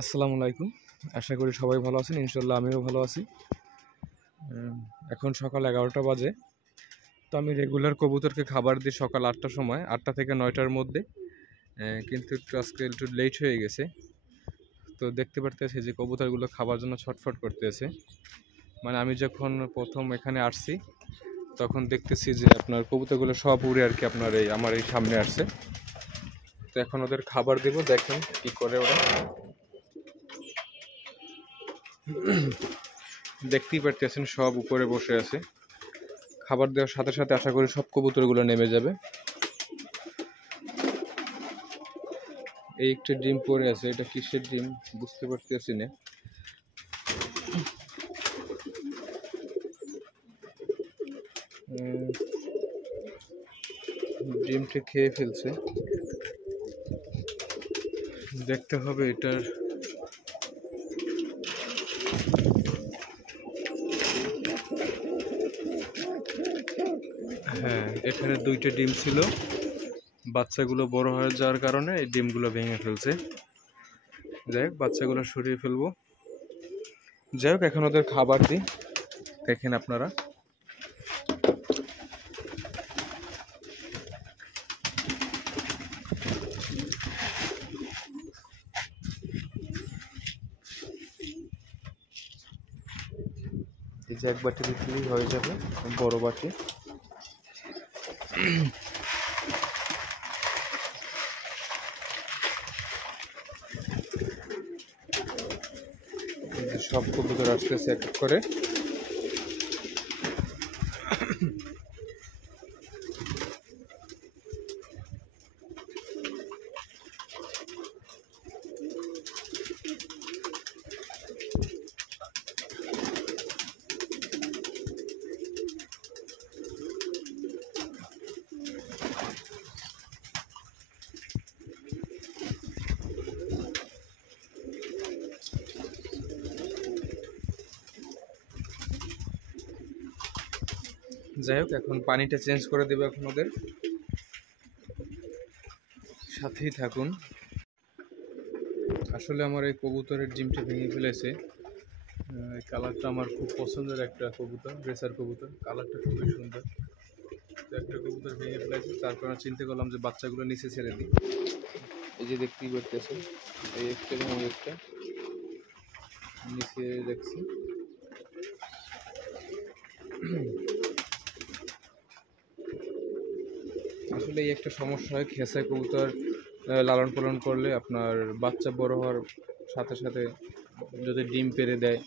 আসসালামু আলাইকুম। আশা করি সবাই ভালো আছেন। ইনশাল্লাহ আমিও ভালো আছি। এখন সকাল 11টা বাজে। তো আমি রেগুলার কবুতরকে খাবার দিই সকাল 8টার সময়, 8টা থেকে 9টার মধ্যে। কিন্তু আজকে একটু লেট হয়ে গেছে। তো দেখতে পারতেছি যে কবুতরগুলো খাবার জন্য ছটফট করতেছে। মানে আমি যখন প্রথম এখানে আসছি তখন দেখতেছি যে আপনার কবুতরগুলো সব উড়ে আর কি আপনার আমার এই সামনে আসছে। তো এখন ওদের খাবার দেব, দেখেন কি করে ওরা। দেখতেই পারতেছেন সব উপরে বসে আছে। খাবার দেওয়ার সাথে সাথে আশা করি সব কবুতরগুলো নেমে যাবে। এই একটা ডিম পড়ে আছে, এটা কিসের ডিম বুঝতে পারতেছি না। ডিমটা খেয়ে ফেলছে, দেখতে হবে এটার। হ্যাঁ, এখানে 2টা ডিম ছিল, বাচ্চাগুলো বড় হয়ে যাওয়ার কারণে এই ডিমগুলো ভেঙে ফেলছে। যাই হোক, বাচ্চাগুলো সরিয়ে ফেলবো। যাই হোক, এখন ওদের খাবার দিই, দেখেন আপনারা। এই যে এক বাটি দিতেই হয়ে যাবে, বড় বাটি। সব কবুতর আসতেছে এক এক করে। যাই হোক, এখন পানিটা চেঞ্জ করে দেবো এখন ওদের, সাথেই থাকুন। আসলে আমার এই কবুতরের ডিমটা ভেঙে ফেলেছে। এই কালারটা আমার খুব পছন্দের একটা কবুতর, রেসার কবুতর, কালারটা খুবই সুন্দর। তো একটা কবুতর ভেঙে ফেলেছে, তারপর চিন্তা করলাম যে বাচ্চাগুলো নিচে ছেড়ে দিই। এই যে দেখতেই পারতেছেন, এই একটা এবং ওই একটা নিচে দেখছি। আসলে এই একটা সমস্যা হয়, খেসা কবুতর লালন পালন করলে আপনার বাচ্চা বড় হওয়ার সাথে সাথে যদি ডিম পেড়ে দেয়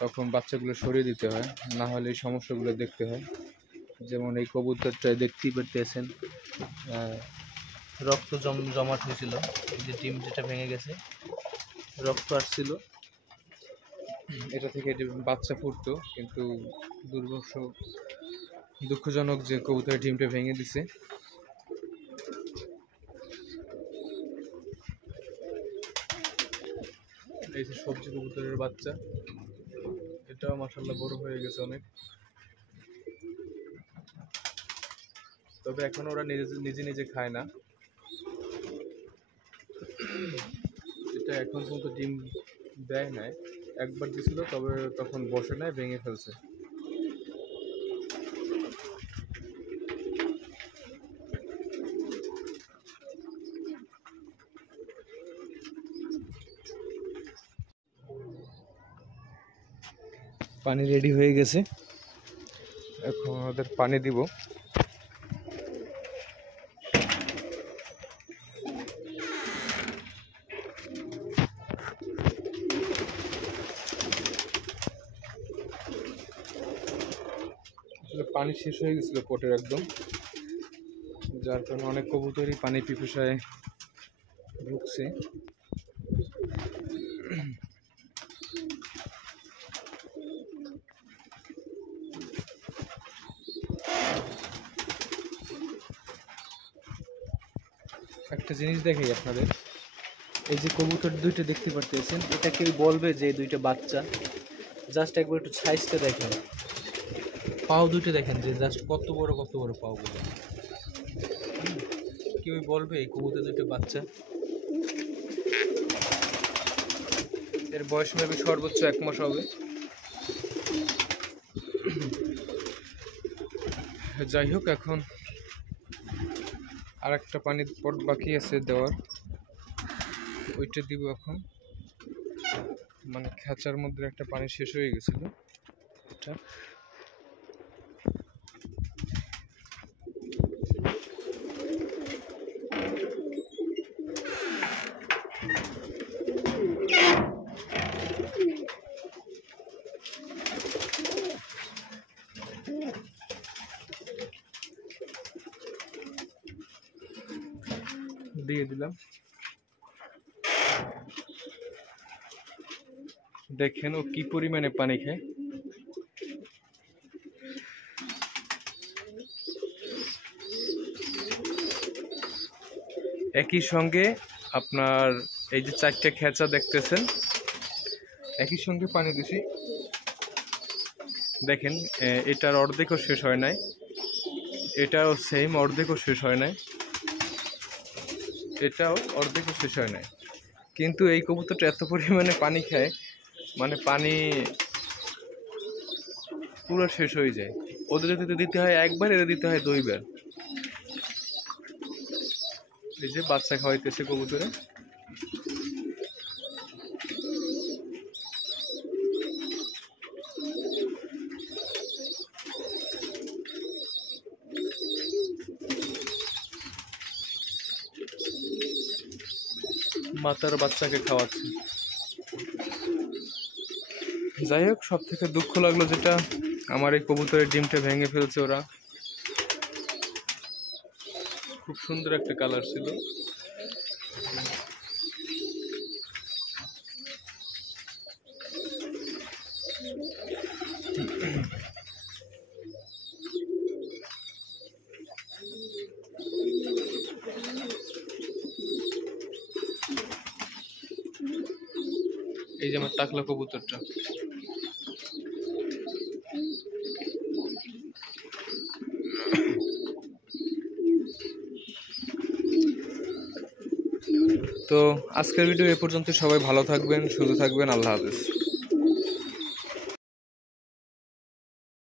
তখন বাচ্চাগুলো সরিয়ে দিতে হয়, না হলে এই সমস্যাগুলো দেখতে হয়। যেমন এই কবুতরটা দেখতেই পারতেছেন, রক্ত জমাট হয়েছিল, এই যে ডিম যেটা ভেঙে গেছে, রক্ত আসছিল, এটা থেকে বাচ্চা ফুটতো, কিন্তু দুঃখজনক যে কবুতরের ডিমটা ভেঙে দিছে। এই যে সবজি কবুতরের বাচ্চা, এটাও মাশাআল্লাহ বড় হয়ে গেছে অনেক। তবে এখন ওরা নিজে নিজে খায় না, এটা এখন পর্যন্ত ডিম দেয় নাই। একবার দিছিল, তবে তখন বসে নাই, ভেঙে ফেলছে। পানি রেডি হয়ে গেছে, এখন ওদের পানি দিব। আসলে পানি শেষ হয়ে গেছিল পটের একদম, যার কারণে অনেক কবুতরই পানি পিপাসায় ঢুকছে। একটা জিনিস দেখাই আপনাদের, এই যে কবুতর 2টা দেখতে পারতেছেন, এটা কেউ বলবে যে এই 2টা বাচ্চা? জাস্ট একবার একটু সাইজটা দেখেন, পাও 2টা দেখেন যে জাস্ট কত বড় পাওগুলো। কেউ বলবে এই কবুতর 2টা বাচ্চা? এর বয়স মেবি সর্বোচ্চ 1 মাস হবে। যাই হোক, এখন আর একটা পানির পট বাকি আছে দেওয়ার, ওইটা দিব এখন। মানে খাঁচার মধ্যে একটা পানি শেষ হয়ে গেছিল, এটা দিয়ে দিলাম। দেখেন ও কি পরিমাণে পানি খায়। একই সঙ্গে আপনার এই যে 4টে খেঁচা দেখতেছেন, একই সঙ্গে পানি দিছি। দেখেন এটার অর্ধেকও শেষ হয় নাই, এটাও সেম অর্ধেকও শেষ হয় নাই, এটাও অর্ধেকও শেষ হয় নাই। কিন্তু এই কবুতরটা এত পরিমাণে পানি খায়, মানে পানি পুরো শেষ হয়ে যায়। ওদের যদি দিতে হয় একবার, এদের দিতে হয় 2 বার। এই যে বাচ্চা খাওয়াইতেছে কবুতরে। মাতার বাচ্চাকে খাওয়াচ্ছে। যাই হোক, সব থেকে দুঃখ লাগলো যেটা, আমার এই কবুতরের ডিমটা ভেঙে ফেলছে ওরা। খুব সুন্দর একটা কালার ছিল। এই যে আমার টাকলা কবুতরটা। তো আজকের ভিডিও এ পর্যন্ত। সবাই ভালো থাকবেন, সুস্থ থাকবেন। আল্লাহ হাফেজ।